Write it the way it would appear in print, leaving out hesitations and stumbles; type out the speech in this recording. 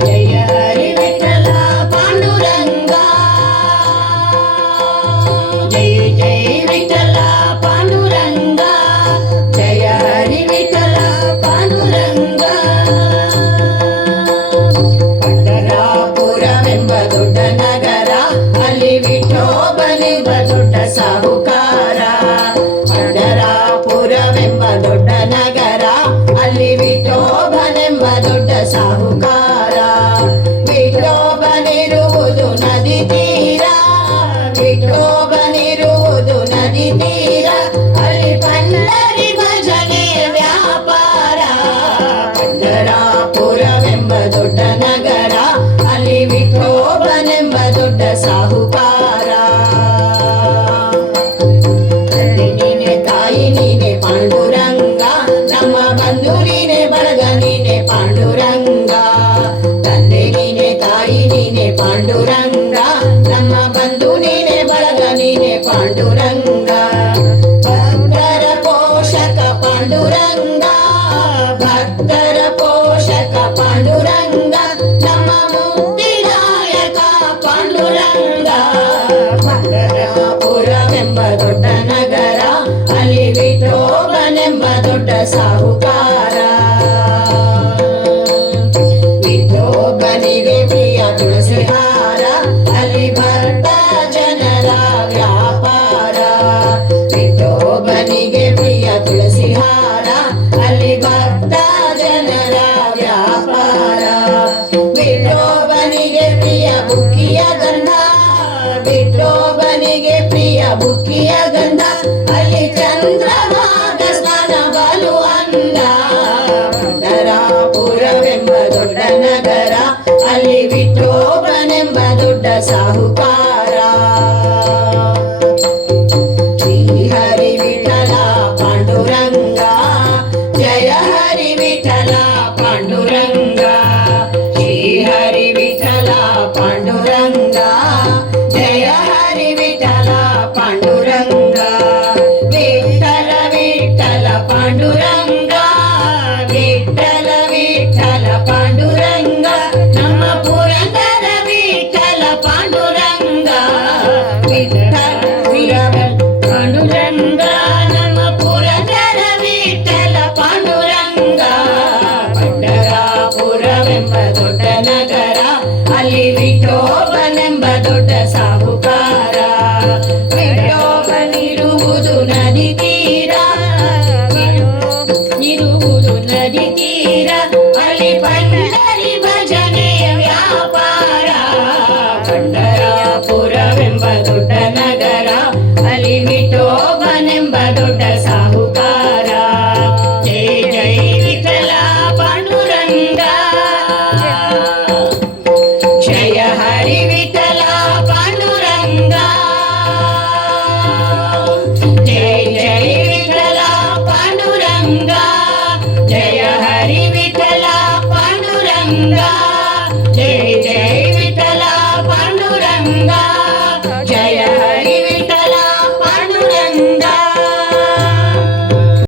जय हरि विठ्ठल पांडुरंगा जय जय विठ्ठल पांडुरंगा जय हरि विठ्ठल पांडुरंगा पंढरापुरವೆಂಬ ದೊಡ್ಡ ನಗರ ಅಲ್ಲಿ ವಿಠೋಬನೆಂಬ ದೊಡ್ಡ ಸಾಹುಕಾರ पंढरापुरವೆಂಬ ದೊಡ್ಡ ನಗರ ಅಲ್ಲಿ ವಿಠೋಬನೆಂಬ ದೊಡ್ಡ ಸಾಹುಕಾರ ವಿಠೋಬನಿರುವುದು ನದಿ ತೀರ ವಿಠೋಬನಿರುವುದು ನದಿ ತೀರ ಅಲ್ಲಿ ಪಲ್ಲರಿ ಭಜನೆ ವ್ಯಾಪಾರ पंढरापुरವೆಂಬ ದೊಡ್ಡ ನಗರ ಅಲ್ಲಿ ವಿಠೋಬನೆಂಬ ದೊಡ್ಡ ಸಾಹುಕಾರ ತಂದೆ ನೀನೆ ತಾಯಿ ನೀನೆ ಪಾಂಡುರಂಗ ನಮ್ಮ ಬಂಧು ನೀನೆ ಬಳಗ ನೀನೆ ಪಾಂಡುರಂಗ ತಂದೆ ನೀನೆ ತಾಯಿ ನೀನೆ ಪಾಂಡುರಂಗ ನಮ್ಮ ಬಂಧು ನೀನೆ ಬಳಗ ನೀನೆ ಪಾಂಡುರಂಗ ಭಕ್ತರ ಪೋಷಕ ಪಾಂಡುರಂಗ ಭಕ್ತರ ಪೋಷಕ ಪಾಂಡುರಂಗ ನಮ್ಮ ಮುಕ್ತಿದಾಯಕ ಪಾಂಡುರಂಗ पंढरापुरವೆಂಬ ದೊಡ್ಡ ನಗರ ಅಲ್ಲಿ ವಿಠೋಬನೆಂಬ ದೊಡ್ಡ ಸಾಹುಕಾರ ವಿಠೋಬನಿಗೆ ಪ್ರಿಯ ತುಳಸಿ ಹಾರ ಅಲ್ಲಿ ಭಕ್ತ ಜನರ ವ್ಯಾಪಾರ ವಿಠೋಬನಿಗೆ ಪ್ರಿಯ ತುಳಸಿ ಹಾರ ಅಲ್ಲಿ ಭಕ್ತ ಜನರ ವ್ಯಾಪಾರ ವಿಠೋಬನಿಗೆ ಪ್ರಿಯ ಬುಕ್ಕಿಯ ಗಂಧ ವಿಠೋಬನಿಗೆ ಪ್ರಿಯ ಬುಕ್ಕಿಯ ಗಂಧ ಅಲ್ಲಿ ಚಂದ್ರಭಾಗ ಸ್ನಾನ ಬಲು ಅಂದ पंढरापुरವೆಂಬ ದೊಡ್ಡ ನಗರ ಅಲ್ಲಿ ವಿಠೋಬನೆಂಬ ದೊಡ್ಡ ಸಾಹುಕಾರ ಶ್ರೀ ಹರಿ ವಿಠಲ ಪಾಂಡುರಂಗ ಜಯ ಹರಿ ವಿಠಲ ಪಾಂಡುರಂಗ ಶ್ರೀ ಹರಿ ವಿಠಲ ಪಾಂಡುರಂಗ ಜಯ ಹರಿ ವಿಠಲ ಪಾಂಡುರಂಗ ವಿಠಲ ವಿಠಲ ಪಾಂಡುರಂಗ ವಿಠಲ ವಿಠಲ ಪಾಂಡುರಂಗ ನಮ್ಮ ಪುರಂದರ ವಿಠಲ ಪಾಂಡುರಂಗ ವಿಠಲ ವಿಠಲ ಪಾಂಡುರಂಗ ನಮ್ಮ ಪುರಂದರ ವಿಠಲ ಪಾಂಡುರಂಗ पंढरापुरವೆಂಬ ದೊಡ್ಡ ನಗರ ಅಲ್ಲಿ ವಿಠೋಬನೆಂಬ ದೊಡ್ಡ ಸಾಹುಕಾರ ವಿಠೋಬನಿರುವುದು ನದಿ ತೀರ ಇರುವುದು ನದಿ ತೀರ ಅಲ್ಲಿ ಪಲ್ಲರಿ ಭಜನೆ ವ್ಯಾಪಾರ पंढरापुरವೆಂಬ ದೊಡ್ಡ ನಗರ ಅಲ್ಲಿ ವಿಠೋಬನೆಂಬ ದೊಡ್ಡ ಸಾಹುಕಾರ ಜೈ ಜೈ ವಿಠಲ ಪಾಂಡುರಂಗ ಜಯ ಹರಿ ವಿಠಲ ಪಾಂಡುರಂಗ ಜೈ ಜೈ ವಿಠಲ ಪಾಂಡುರಂಗ ಜಯ ಹರಿ ವಿಠಲ ಪಾಂಡುರಂಗ ಜೈ ಜೈ ವಿಠಲ ಪಾಂಡುರಂಗ